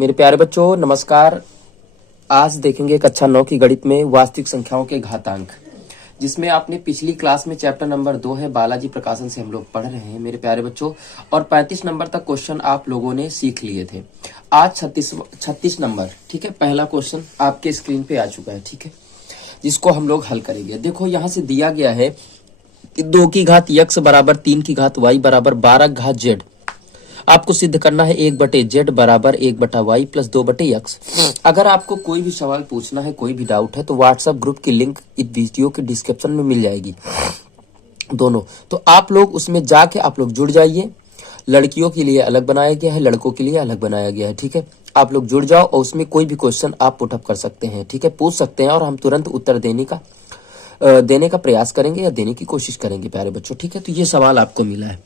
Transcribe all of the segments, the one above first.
मेरे प्यारे बच्चों नमस्कार। आज देखेंगे कक्षा 9 की गणित में वास्तविक संख्याओं के घातांक, जिसमें आपने पिछली क्लास में चैप्टर नंबर 2 है बालाजी प्रकाशन से हम लोग पढ़ रहे हैं मेरे प्यारे बच्चों, और 35 नंबर तक क्वेश्चन आप लोगों ने सीख लिए थे। आज 36 नंबर, ठीक है, पहला क्वेश्चन आपके स्क्रीन पे आ चुका है, ठीक है, जिसको हम लोग हल करेंगे। देखो यहाँ से दिया गया है कि 2 की घात यक्स बराबर 3 की घात वाई बराबर 12 घात जेड। आपको सिद्ध करना है 1/z बराबर 1/y प्लस 2/x। अगर आपको कोई भी सवाल पूछना है, कोई भी डाउट है, तो व्हाट्सएप ग्रुप की लिंक इस वीडियो के डिस्क्रिप्शन में मिल जाएगी दोनों। तो आप लोग उसमें जाके आप लोग जुड़ जाइए। लड़कियों के लिए अलग बनाया गया है, लड़कों के लिए अलग बनाया गया है, ठीक है। आप लोग जुड़ जाओ और उसमें कोई भी क्वेश्चन आप पुटअप कर सकते हैं, ठीक है, पूछ सकते हैं और हम तुरंत उत्तर देने का प्रयास करेंगे या देने की कोशिश करेंगे प्यारे बच्चों, ठीक है। तो ये सवाल आपको मिला है,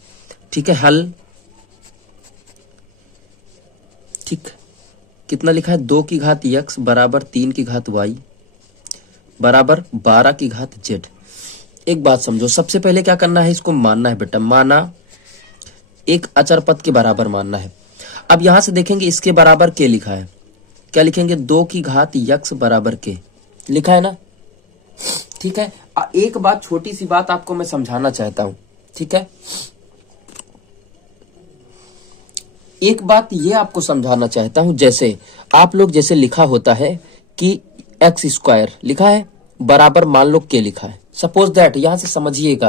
ठीक है, हल, ठीक। कितना लिखा है? 2 की घात यक्स बराबर 3 की घात वाई बराबर 12 की घात जेड। एक बात समझो, सबसे पहले क्या करना है, इसको मानना है बेटा, माना एक अचर पद के बराबर मानना है। अब यहां से देखेंगे इसके बराबर के लिखा है, क्या लिखेंगे? 2 की घात यक्स बराबर के लिखा है ना, ठीक है। एक बात, छोटी सी बात आपको मैं समझाना चाहता हूं, ठीक है। एक बात ये आपको समझाना चाहता हूं, जैसे आप लोग जैसे लिखा होता है कि एक्स स्क्वायर लिखा है बराबर मान लो के लिखा है, सपोज दैट, यहां से समझिएगा,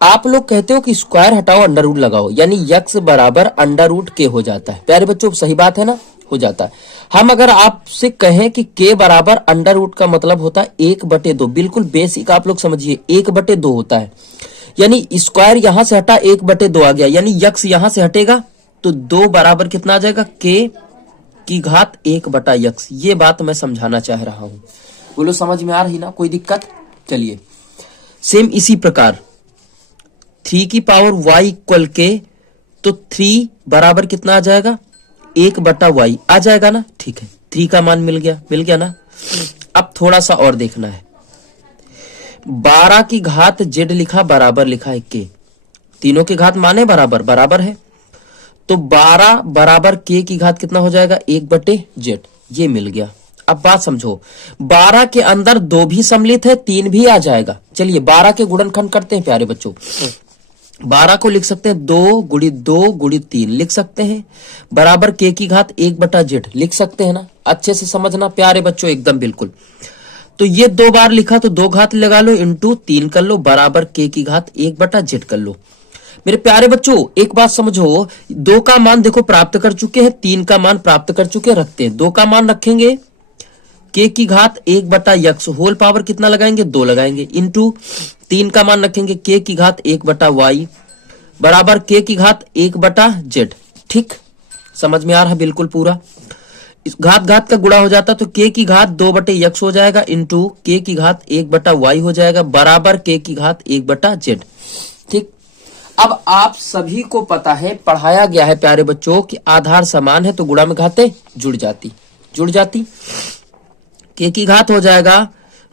आप लोग कहते हो कि स्क्वायर हटाओ अंडर रूट लगाओ, यानी यक्स बराबर अंडर रूट के हो जाता है। प्यारे बच्चों सही बात है ना, हो जाता है। हम अगर आपसे कहें कि के बराबर अंडर रूट का मतलब होता है 1/2, बिल्कुल बेसिक आप लोग समझिए, 1/2 होता है, यानी स्क्वायर यहां से हटा 1/2 आ गया, यानी यक्स यहां से हटेगा तो 2 बराबर कितना आ जाएगा? के की घात 1/x। ये बात मैं समझाना चाह रहा हूं, बोलो समझ में आ रही ना, कोई दिक्कत? चलिए, सेम इसी प्रकार 3 की पावर y इक्वल के, तो 3 बराबर कितना आ जाएगा? 1/y आ जाएगा ना, ठीक है। 3 का मान मिल गया ना। अब थोड़ा सा और देखना है, 12 की घात z लिखा बराबर लिखा है के, तीनों की घात माने बराबर है, तो 12 बराबर के की घात कितना हो जाएगा? 1/z। ये मिल गया। अब बात समझो, 12 के अंदर 2 भी सम्मिलित है, 3 भी आ जाएगा। चलिए 12 के गुणनखंड करते हैं प्यारे बच्चों। 12 को लिख सकते हैं 2 गुणित 2 गुणित 3 लिख सकते हैं, बराबर के की घात 1/z लिख सकते हैं ना। अच्छे से समझना प्यारे बच्चों, एकदम बिल्कुल। तो ये 2 बार लिखा तो 2 घात लगा लो, इंटू 3 कर लो, बराबर के की घात 1/z कर लो। मेरे प्यारे बच्चों एक बात समझो, 2 का मान देखो प्राप्त कर चुके हैं, 3 का मान प्राप्त कर चुके हैं, रखते हैं। 2 का मान रखेंगे के की घात 1/x, होल पावर कितना लगाएंगे? 2 लगाएंगे, इंटू 3 का मान रखेंगे के की घात 1/y बराबर के की घात 1/z। ठीक, समझ में आ रहा बिल्कुल पूरा। इस घात का गुणा हो जाता तो के की घात 2/x हो जाएगा, इंटू के की घात 1/y हो जाएगा, बराबर के की घात 1/z। ठीक, अब आप सभी को पता है, पढ़ाया गया है प्यारे बच्चों कि आधार समान है तो गुणा में घातें जुड़ जाती। के की घात हो जाएगा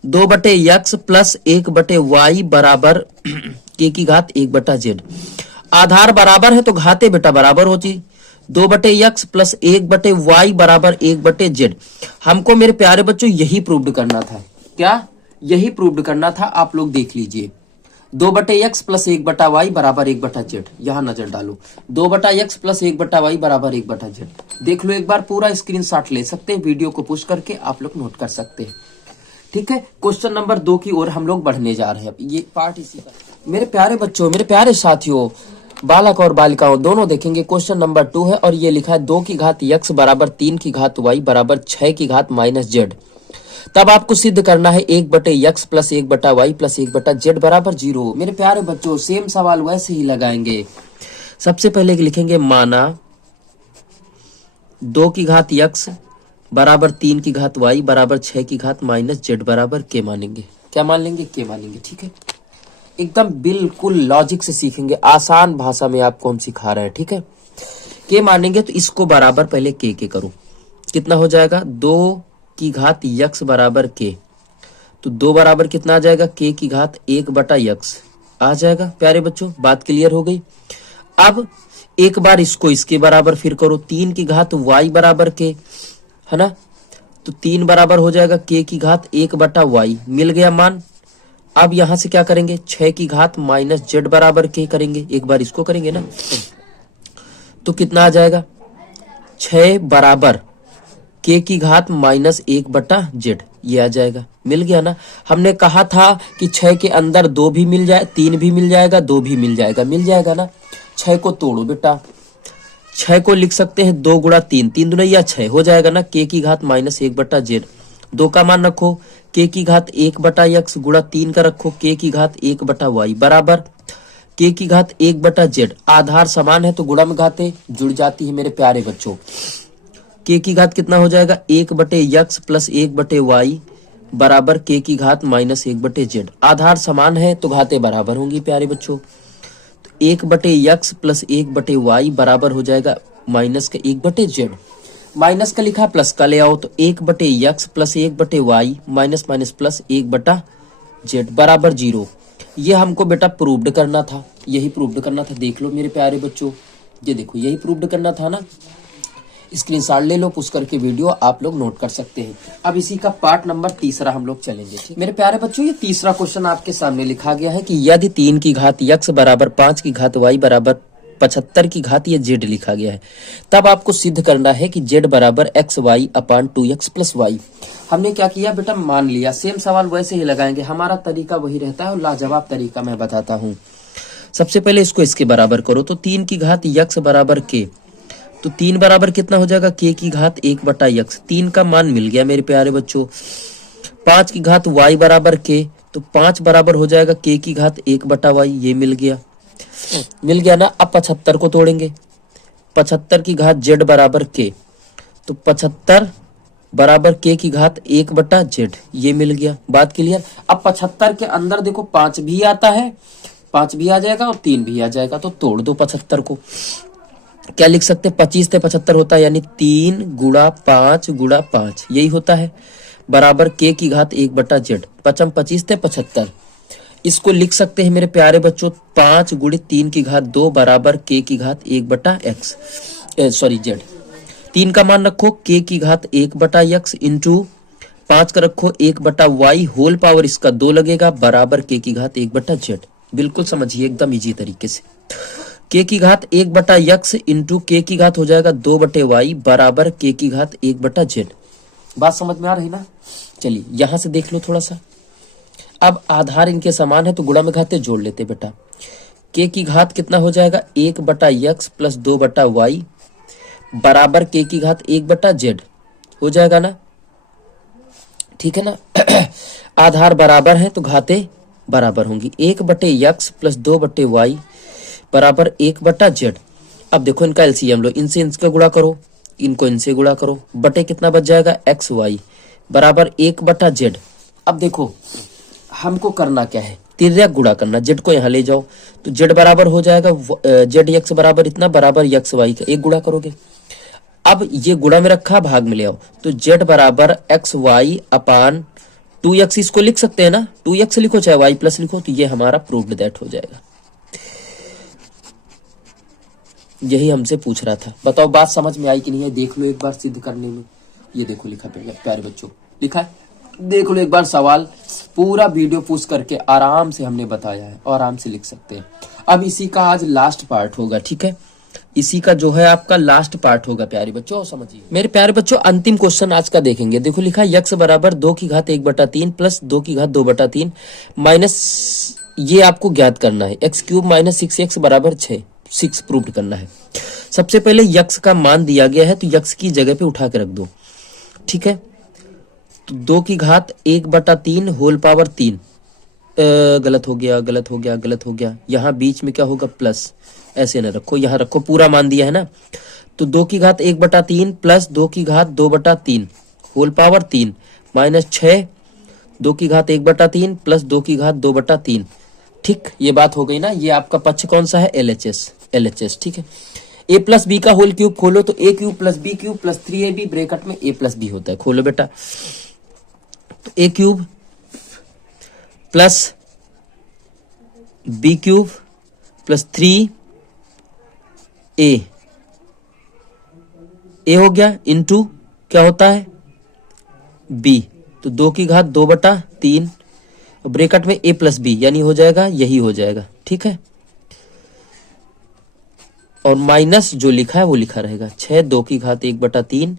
2/x प्लस 1/y बराबर के की घात 1/z। आधार बराबर है तो घातें बेटा बराबर होती, 2/x प्लस 1/y बराबर 1/z। हमको मेरे प्यारे बच्चों यही प्रूव्ड करना था, क्या यही प्रूव्ड करना था। आप लोग देख लीजिए, 2/x प्लस 1/y बराबर 1/z, यहां नजर डालो, 2/x प्लस 1/y बराबर 1/z। देख लो एक बार, पूरा स्क्रीनशॉट ले सकते हैं, वीडियो को पुश करके आप लोग नोट कर सकते हैं। ठीक है, क्वेश्चन नंबर 2 की ओर हम लोग बढ़ने जा रहे हैं। ये पार्ट इसी का। मेरे प्यारे बच्चों, मेरे प्यारे साथियों, बालक और बालिकाओं दोनों देखेंगे, क्वेश्चन नंबर 2 है और ये लिखा है 2 की घात x बराबर 3 की घात y बराबर 6 की घात माइनस z। तब आपको सिद्ध करना है 1/x plus 1/y plus 1/z बराबर 0। मेरे प्यारे बच्चों सेम सवाल वैसे ही लगाएंगे। सबसे पहले लिखेंगे माना 2 की घात x बराबर 3 की घात y बराबर 6 की घात माइनस z बराबर के मानेंगे। क्या मान लेंगे? के मानेंगे। ठीक है, एकदम बिल्कुल लॉजिक से सीखेंगे, आसान भाषा में आपको हम सिखा रहे हैं। ठीक है, के मानेंगे तो इसको बराबर पहले के करो, कितना हो जाएगा? 2 की घात यक्स बराबर के, तो 2 बराबर कितना आ जाएगा? के की घात 1/x आ जाएगा। प्यारे बच्चों बात क्लियर हो गई। अब एक बार इसको इसके बराबर फिर करो, 3 की घात y बराबर के, है ना, तो 3 बराबर हो जाएगा k की घात 1/y, मिल गया मान। अब यहां से क्या करेंगे, 6 की घात माइनस z बराबर के करेंगे, एक बार इसको करेंगे ना, तो कितना आ जाएगा, 6 बराबर k की घात माइनस 1/z, ये आ जाएगा, मिल गया ना। हमने कहा था कि 6 के अंदर 2 भी मिल जाए, 3 भी मिल जाएगा, 2 भी मिल जाएगा, मिल जाएगा ना। 6 को तोड़ो बेटा, 6 को लिख सकते हैं 2 गुणा 3, 3 दूना या 6 हो जाएगा ना, k की घात माइनस 1/z, 2 का मान रखो, k की घात 1/x गुणा 3 का रखो k की घात 1/y बराबर k की घात 1/z, आधार समान है तो गुणा में घातें जुड़ जाती है मेरे प्यारे बच्चों। k की घात कितना हो जाएगा, 1/x प्लस 1/y बराबर k की घात माइनस 1/z, आधार समान है तो घातें बराबर होंगी प्यारे बच्चों। 1/x प्लस 1/y बराबर हो जाएगा माइनस का 1/z, माइनस का लिखा प्लस का ले आओ, तो 1/x plus 1/y minus minus plus 1/z बराबर 0। ये हमको बेटा प्रूव्ड करना था, यही प्रूव्ड करना था, देख लो मेरे प्यारे बच्चों, ये देखो यही प्रूव्ड करना था ना। स्क्रीनशॉट ले लो, पुश करके वीडियो आप लोग नोट कर सकते हैं। अब इसी का पार्ट नंबर तीसरा हम लोग चलेंगे। ठीक मेरे प्यारे बच्चों, ये तीसरा क्वेश्चन आपके सामने लिखा गया है कि यदि 3 की घात x बराबर 5 की घात y बराबर 75 की घात ये z लिखा गया है, तब आपको सिद्ध करना है कि z बराबर एक्स वाई अपान 2x प्लस वाई। हमने क्या किया बेटा, मान लिया, सेम सवाल वैसे ही लगाएंगे, हमारा तरीका वही रहता है और लाजवाब तरीका मैं बताता हूँ। सबसे पहले इसको इसके बराबर करो, तो 3 की घात x बराबर k, तो 3 बराबर कितना हो जाएगा, k की घात 1/x, 3 का मान मिल गया मेरे प्यारे बच्चों। 5 की घात y बराबर k, तो 5 बराबर हो जाएगा k की घात 1/y, ये मिल गया, मिल गया ना। अब 75 को तोड़ेंगे, 75 की घात z बराबर k, तो 75 बराबर k की घात 1/z, ये मिल गया, बात क्लियर। अब 75 के अंदर देखो 5 भी आता है, 5 भी आ जाएगा और 3 भी आ जाएगा, तो तोड़ दो 75 को। क्या लिख सकते हैं, 25 से 75 होता है, यानी 3 गुणा 5 गुणा 5, यही होता है, बराबर k की घात 1/z, 25 से 75। इसको लिख सकते हैं मेरे प्यारे बच्चों, 5 गुणित 3 की घात 2 बराबर k की घात 1/x, सॉरी z। 3 का मान रखो k की घात 1/x इंटू 5 का रखो 1/y होल पावर इसका 2 लगेगा बराबर k की घात 1/z। बिल्कुल समझिए एकदम इजी तरीके से, k की घात 1/x इंटू k की घात हो जाएगा 2/y बराबर k की घात 1/z। बात समझ में आ रही ना। चलिए यहां से देख लो थोड़ा सा, अब आधार इनके समान है तो गुणा में घाते जोड़ लेते बेटा। k की घात कितना हो जाएगा, 1/x प्लस 2/y बराबर k की घात 1/z हो जाएगा ना, ठीक है ना। आधार बराबर है तो घाते बराबर होंगी, 1/x प्लस 2/y बराबर 1/z। अब देखो इनका एलसीएम लो, इनसे इनका गुणा करो, इनको इनसे गुणा करो, बटे कितना बच जाएगा, एक्स वाई बराबर 1/z। अब देखो हमको करना क्या है, तिर्यक गुणा करना, जेड को यहाँ ले जाओ, तो जेड बराबर हो जाएगा जेड एक्स बराबर इतना बराबर एक्स वाई का, एक गुणा करोगे। अब ये गुणा में रखा, भाग में ले आओ, तो जेड बराबर एक्स वाई अपान 2x, इसको लिख सकते हैं ना, 2x लिखो चाहे y प्लस लिखो, तो ये हमारा प्रूव्ड दैट हो जाएगा। यही हमसे पूछ रहा था, बताओ बात समझ में आई कि नहीं है, देख लो एक बार सिद्ध करने में। ये देखो लिखा प्यारे बच्चों, लिखा है, देख लो एक बार सवाल, पूरा वीडियो पुश करके आराम से हमने बताया है और आराम से लिख सकते हैं। अब इसी का आज लास्ट पार्ट होगा, ठीक है, इसी का जो है आपका लास्ट पार्ट होगा प्यारे बच्चों, समझिए मेरे प्यारे बच्चों। अंतिम क्वेश्चन आज का देखेंगे, देखो लिखा है x बराबर 2 की घात 1/3 प्लस 2 की घात 2/3 माइनस, ये आपको ज्ञात करना है, x क्यूब माइनस 6x बराबर 6 प्रूव करना है। सबसे पहले x का मान दिया गया है तो x की जगह पे उठा के रख दो, ठीक है। तो 2 की घात 1/3 होल पावर 3, गलत हो गया, गलत हो गया, गलत हो गया, यहाँ बीच में क्या होगा प्लस, ऐसे ना रखो, यहाँ रखो, पूरा मान दिया है ना। तो 2 की घात 1/3 प्लस 2 की घात 2/3 होल पावर 3 माइनस 6, 2 की घात 1/3 प्लस 2 की घात 2/3, ठीक, ये बात हो गई ना। ये आपका पक्ष कौन सा है, LHS, ठीक है। a प्लस बी का होल क्यूब खोलो तो a cube plus B cube plus 3ab bracket में a प्लस बी होता है, खोलो बेटा, तो a cube plus B cube plus 3 A हो गया, इंटू क्या होता है बी, तो 2 की घात 2/3, ब्रैकेट में a प्लस बी, यानी हो जाएगा यही हो जाएगा, ठीक है। और माइनस जो लिखा है वो लिखा रहेगा 6 2 की घात 1/3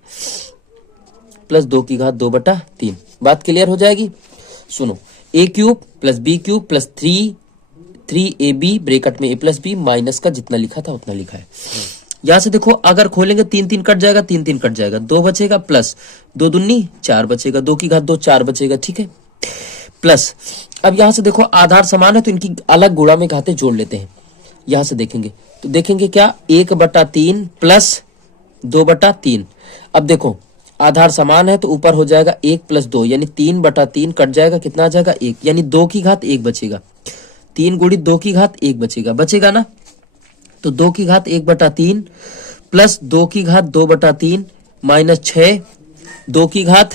प्लस 2 की घात 2/3। बात क्लियर हो जाएगी। सुनो, a cube plus B cube plus 3ab bracket में a प्लस बी, माइनस का जितना लिखा था उतना लिखा है। यहां से देखो, अगर खोलेंगे 3 3 कट जाएगा, 3 3 कट जाएगा, 2 बचेगा, प्लस 2 दूनी 4 बचेगा, 2 की घात 2 4 बचेगा, ठीक है। प्लस अब यहां से देखो आधार समान है तो इनकी अलग गुणा में घातें जोड़ लेते हैं। यहां से देखेंगे तो देखेंगे क्या 1/3 प्लस 2/3। अब देखो आधार समान है तो ऊपर हो जाएगा 1 प्लस 2, यानी 3/3 कट जाएगा, कितना आ जाएगा 1, यानी 2 की घात 1 बचेगा। 3 गुणित 2 की घात 1 बचेगा ना, तो 2 की घात 1/3 प्लस 2 की घात 2/3 माइनस 6, 2 की घात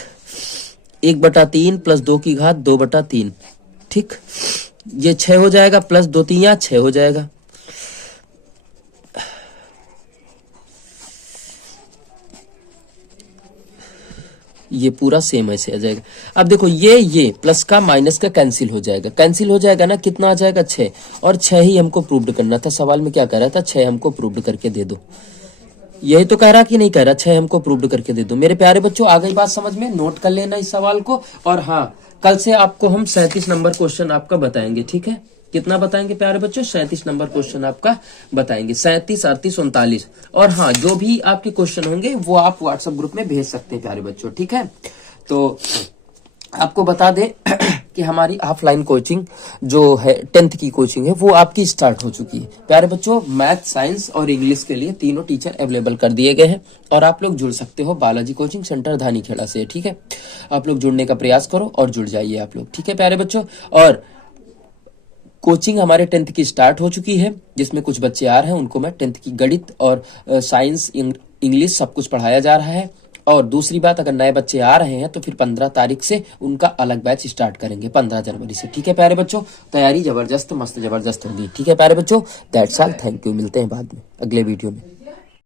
1/3 प्लस 2 की घात 2/3, ठीक। ये 6 हो जाएगा, प्लस 2 3 6 हो जाएगा। ये पूरा सेम ऐसे आ जाएगा। अब देखो ये प्लस का माइनस का कैंसिल हो जाएगा ना, कितना आ जाएगा 6, और 6 ही हमको प्रूव्ड करना था। सवाल में क्या कह रहा था, 6 हमको प्रूव्ड करके दे दो। यही तो कह रहा कि नहीं कह रहा, 6 हमको प्रूव्ड करके दे दो। मेरे प्यारे बच्चों आ गई बात समझ में, नोट कर लेना इस सवाल को। और हाँ, कल से आपको हम 37 नंबर क्वेश्चन आपका बताएंगे, ठीक है। कितना बताएंगे प्यारे बच्चों, 37 नंबर क्वेश्चन आपका बताएंगे, 37 38 39। और हाँ, जो भी आपके क्वेश्चन होंगे वो आप व्हाट्सएप ग्रुप में भेज सकते हैं प्यारे बच्चों, ठीक है। तो आपको बता दें कि हमारी ऑफलाइन कोचिंग जो है 10th की कोचिंग है वो आपकी स्टार्ट हो चुकी है प्यारे बच्चों। मैथ, साइंस और इंग्लिश के लिए तीनों टीचर अवेलेबल कर दिए गए हैं और आप लोग जुड़ सकते हो बालाजी कोचिंग सेंटर धानीखेड़ा से, ठीक है। आप लोग जुड़ने का प्रयास करो और जुड़ जाइए आप लोग, ठीक है प्यारे बच्चों। और कोचिंग हमारे 10th की स्टार्ट हो चुकी है, जिसमें कुछ बच्चे आ रहे हैं, उनको मैं 10th की गणित और साइंस, इंग्लिश सब कुछ पढ़ाया जा रहा है। और दूसरी बात, अगर नए बच्चे आ रहे हैं तो फिर 15 तारीख से उनका अलग बैच स्टार्ट करेंगे, 15 जनवरी से, ठीक है प्यारे बच्चों। तैयारी जबरदस्त मस्त जबरदस्त होगी, ठीक है प्यारे बच्चों। दैट्स ऑल, थैंक यू, मिलते हैं बाद में अगले वीडियो में।